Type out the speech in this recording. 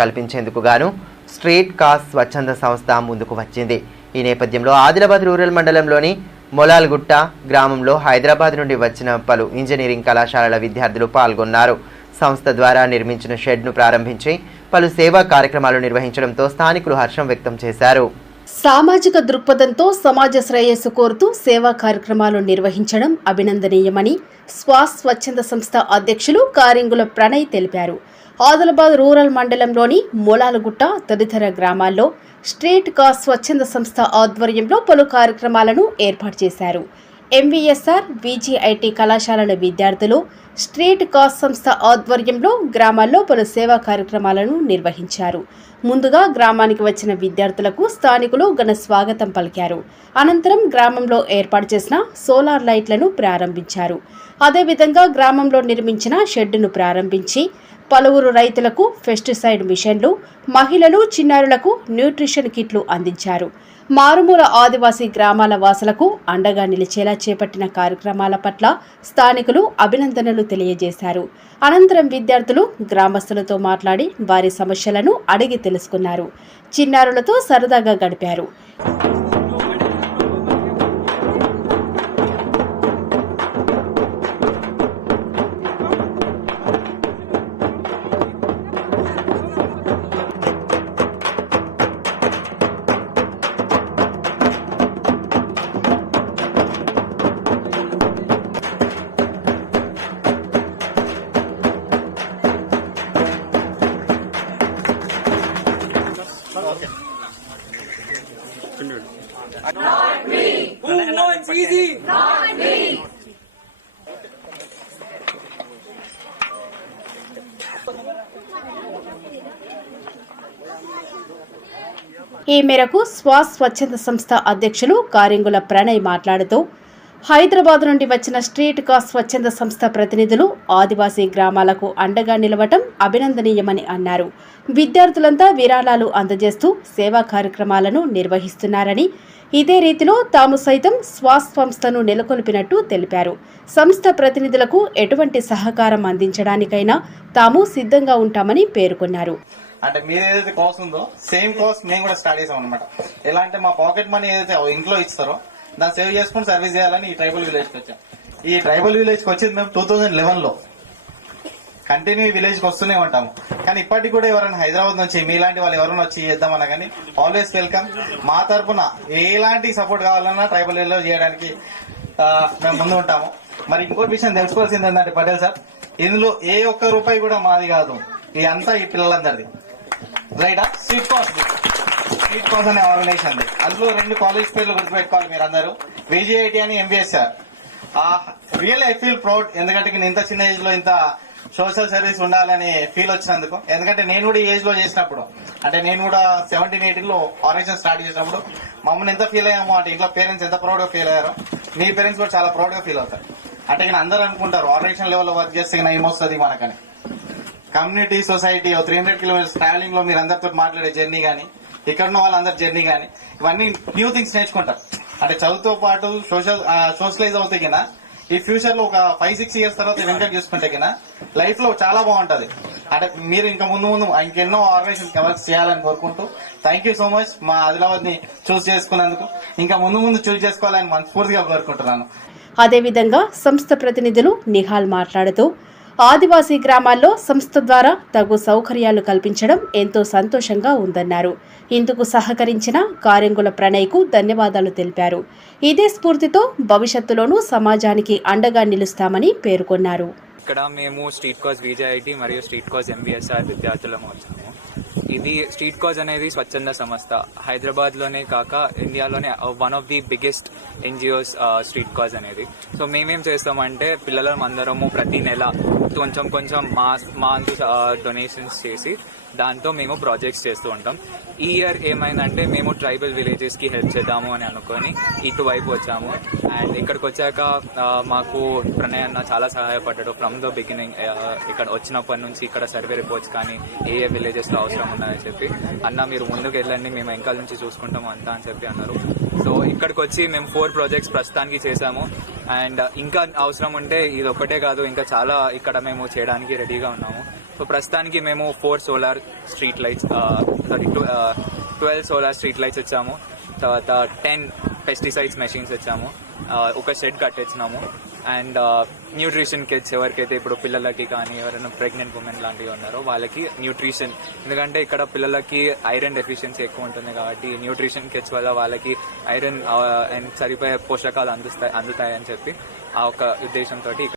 కల్పించేందుకు గాను street cars స్వచ్ఛంద సంస్థ ముందుకు వచ్చింది. ఈ నేపథ్యంలో ఆదిలాబాద్ రూరల్ మండలంలోని మొలాల్గుట్ట గ్రామంలో హైదరాబాద్ నుండి వచ్చిన పలు ఇంజనీరింగ్ కళాశాలల విద్యార్థులు పాల్గొన్నారు. సంస్థ ద్వారా నిర్మించిన షెడ్ను ప్రారంభించి పలు సేవా కార్యక్రమాలు నిర్వహించడంతో స్థానికులు హర్షం వ్యక్తం చేశారు. సామాజిక దృక్పథంతో సమాజ శ్రేయస్సు కోరుతూ సేవా కార్యక్రమాలు నిర్వహించడం అభినందనీయమని స్వచ్ఛంద సంస్థ అధ్యక్షులు కారింగుల ప్రణయ్ తెలిపారు. ఆదిలాబాద్ రూరల్ మండలంలోని మొలాలగుట్ట తదితర గ్రామాల్లో స్ట్రీట్ కార్స్ స్వచ్ఛంద సంస్థ ఆధ్వర్యంలో పలు కార్యక్రమాలను ఏర్పాటు చేశారు. ఎంవీఎస్ఆర్ విజిఐటి కళాశాలల విద్యార్థులు స్ట్రీట్ కార్స్ సంస్థ ఆధ్వర్యంలో గ్రామాల్లో పలు సేవా కార్యక్రమాలను నిర్వహించారు. ముందుగా గ్రామానికి వచ్చిన విద్యార్థులకు స్థానికులు ఘన స్వాగతం పలికారు. అనంతరం గ్రామంలో ఏర్పాటు చేసిన సోలార్ లైట్లను ప్రారంభించారు. అదేవిధంగా గ్రామంలో నిర్మించిన షెడ్డును ప్రారంభించి పలువురు రైతులకు పెస్టిసైడ్ మిషన్లు, మహిళలు, చిన్నారులకు న్యూట్రిషన్ కిట్లు అందించారు. మారుమూల ఆదివాసీ గ్రామాల వాసులకు అండగా నిలిచేలా చేపట్టిన కార్యక్రమాల పట్ల స్థానికులు అభినందనలు తెలియజేశారు. అనంతరం విద్యార్థులు గ్రామస్తులతో మాట్లాడి వారి సమస్యలను అడిగి తెలుసుకున్నారు. చిన్నారులతో సరదాగా గడిపారు. Not me. Who wants easy? Not me. ఈ మేరకు స్వచ్ఛంద సంస్థ అధ్యక్షులు కారింగుల ప్రణయ్ మాట్లాడుతూ హైదరాబాద్ నుండి వచ్చిన స్ట్రీట్ కార్స్ స్వచ్ఛంద సంస్థ ప్రతినిధులు ఆదివాసీ గ్రామాలకు అండగా నిలవటం అభినందనీయమని అన్నారు. విద్యార్థులంతా విరాళాలు అందజేస్తూ సేవా కార్యక్రమాలను నిర్వహిస్తున్నారని, ఇదే రీతిలో తాము సైతం సంస్థను నెలకొల్పినట్టు తెలిపారు. సంస్థ ప్రతినిధులకు ఎటువంటి సహకారం అందించడానికైనా తాము సిద్ధంగా ఉంటామని పేర్కొన్నారు. అంటే మీరు ఏదైతే కాస్ట్ ఉందో సేమ్ కాస్ట్ మేము కూడా స్టార్ట్ చేసాం అనమాట. ఎలా అంటే మా పాకెట్ మనీ ఏదైతే ఇంట్లో ఇస్తారో దాన్ని సేవ్ చేసుకుని సర్వీస్ చేయాలని ఈ ట్రైబల్ విలేజ్ కి వచ్చాం. ఈ ట్రైబల్ విలేజ్ కి వచ్చింది మేము 2011లో. కంటిన్యూ విలేజ్ కి వస్తూనే ఉంటాము. కానీ ఇప్పటికి కూడా ఎవరైనా హైదరాబాద్ నుంచి మీలాంటి వాళ్ళు ఎవరైనా వచ్చి చేద్దామన్నా కానీ ఆల్వేస్ వెల్కమ్. మా తరఫున ఎలాంటి సపోర్ట్ కావాలన్నా ట్రైబల్ విలేజ్ చేయడానికి మేము ముందు ఉంటాము. మరి ఇంకోటి విషయం తెలుసుకోవాల్సింది ఏంటంటే పటేల్ సార్, ఇందులో ఏ ఒక్క రూపాయి కూడా మాది కాదు, ఇదంతా ఈ పిల్లలందరిది. రైటా? స్ట్రీట్ కార్స్ అనే ఆర్గనైజేషన్, అందులో 2 కాలేజ్ పేర్లు గుర్తుపెట్టుకోవాలి మీరు అందరూ, విజిఐటి అని MBSR. Real I feel proud, ఎందుకంటే నేను ఇంత చిన్న ఏజ్ లో ఇంత సోషల్ సర్వీస్ ఉండాలని ఫీల్ వచ్చినందుకు. ఎందుకంటే నేను కూడా ఈ ఏజ్ లో చేసినప్పుడు, అంటే నేను కూడా 17-18 లో ఆర్గనైజేషన్ స్టార్ట్ చేసినప్పుడు మమ్మల్ని ఎంత ఫీల్ అయ్యామో, అంటే ఇంట్లో పేరెంట్స్ ఎంత ప్రౌడ్ గా ఫీల్ అయ్యారో మీ పేరెంట్స్ కూడా చాలా ప్రౌడ్ గా ఫీల్ అవుతారు. అంటే ఇక్కడ అందరూ అనుకుంటారు ఆర్గనైజేషన్ లెవెల్లో వర్క్ చేస్తే ఏమొస్తుంది మనకని. కమ్యూనిటీ, సొసైటీ 300 కిలోమీటర్స్ ట్రావెలింగ్ లో మీరు అందరితో మాట్లాడే జర్నీ గానీ, ఇక్కడ ఉన్న వాళ్ళందరి జర్నీ గానీ, ఇవన్నీ న్యూ థింగ్స్ నేర్చుకుంటారు. అంటే చదువుతో పాటు సోషలైజ్ అవుతాయి కింద ఈ ఫ్యూచర్ లో ఒక 5-6 ఇయర్స్ తర్వాత వెంటనే చూసుకుంటే కింద లైఫ్ లో చాలా బాగుంటది. అంటే మీరు ఇంకా ముందు ఇంకెన్నో ఆర్గనైజేషన్ వర్క్ చేయాలని కోరుకుంటూ థ్యాంక్ యూ సో మచ్ మా ఆదిలాబాద్ ని చూస్ చేసుకున్నందుకు. ఇంకా ముందు చూస్ చేసుకోవాలని మనస్ఫూర్తిగా కోరుకుంటున్నాను. అదేవిధంగా సంస్థ ప్రతినిధులు నిహాల్ మాట్లాడుతూ ఆదివాసీ గ్రామాల్లో సంస్థ ద్వారా తగు సౌకర్యాలు కల్పించడం ఎంతో సంతోషంగా ఉందన్నారు. ఇందుకు సహకరించిన కారింగుల ప్రణయ్కు ధన్యవాదాలు తెలిపారు. ఇదే స్ఫూర్తితో భవిష్యత్తులోనూ సమాజానికి అండగా నిలుస్తామని పేర్కొన్నారు. ఇక్కడ మేము స్ట్రీట్ కార్స్ విజిఐటి మరియు స్ట్రీట్ కార్స్ ఎంబీఎస్ఆర్ విద్యార్థులము వచ్చాము. ఇది స్ట్రీట్ కార్స్ అనేది స్వచ్ఛంద సంస్థ. హైదరాబాద్ లోనే కాక ఇండియాలోనే one of the biggest NGOs street cars అనేది. సో మేమేం చేస్తామంటే పిల్లలం అందరము ప్రతి నెల కొంచెం మా అంతు డొనేషన్స్ చేసి దాంతో మేము ప్రాజెక్ట్స్ చేస్తూ ఉంటాం. ఈ ఇయర్ ఏమైందంటే మేము ట్రైబల్ విలేజెస్ కి హెల్ప్ చేద్దాము అని అనుకొని ఇటువైపు వచ్చాము. అండ్ ఇక్కడికి వచ్చాక మాకు ప్రణయ్ అన్న చాలా సహాయపడ్డాడు ఫ్రమ్ ద బిగినింగ్. ఇక్కడ వచ్చినప్పటి నుంచి ఇక్కడ సర్వే రిపోర్ట్స్ కానీ ఏ విలేజెస్ లో అవసరం ఉన్నాయని చెప్పి, అన్న మీరు ముందుకు వెళ్ళండి మేము వెనకాల నుంచి చూసుకుంటాము అంతా అని చెప్పి అన్నారు. సో ఇక్కడికి వచ్చి మేము 4 ప్రాజెక్ట్స్ ప్రస్తుతానికి చేశాము. అండ్ ఇంకా అవసరం ఉంటే ఇది ఒక్కటే కాదు, ఇంకా చాలా ఇక్కడ మేము చేయడానికి రెడీగా ఉన్నాము. సో ప్రస్తుతానికి మేము 4 solar street lights 12 solar street lights ఇచ్చాము. తర్వాత 10 పెస్టిసైడ్స్ మెషిన్స్ ఇచ్చాము. ఒక షెడ్ కట్టించినాము. అండ్ న్యూట్రిషన్ కిట్స్ ఎవరికైతే ఇప్పుడు పిల్లలకి కానీ ఎవరైనా ప్రెగ్నెంట్ ఉమెన్ లాంటివి ఉన్నారో వాళ్ళకి న్యూట్రిషన్, ఎందుకంటే ఇక్కడ పిల్లలకి ఐరన్ డెఫిషియన్సీ ఎక్కువ ఉంటుంది కాబట్టి న్యూట్రిషన్ కిట్స్ వల్ల వాళ్ళకి ఐరన్ అండ్ సరిపోయే పోషకాలు అందుతాయని చెప్పి ఆ ఒక ఉద్దేశంతో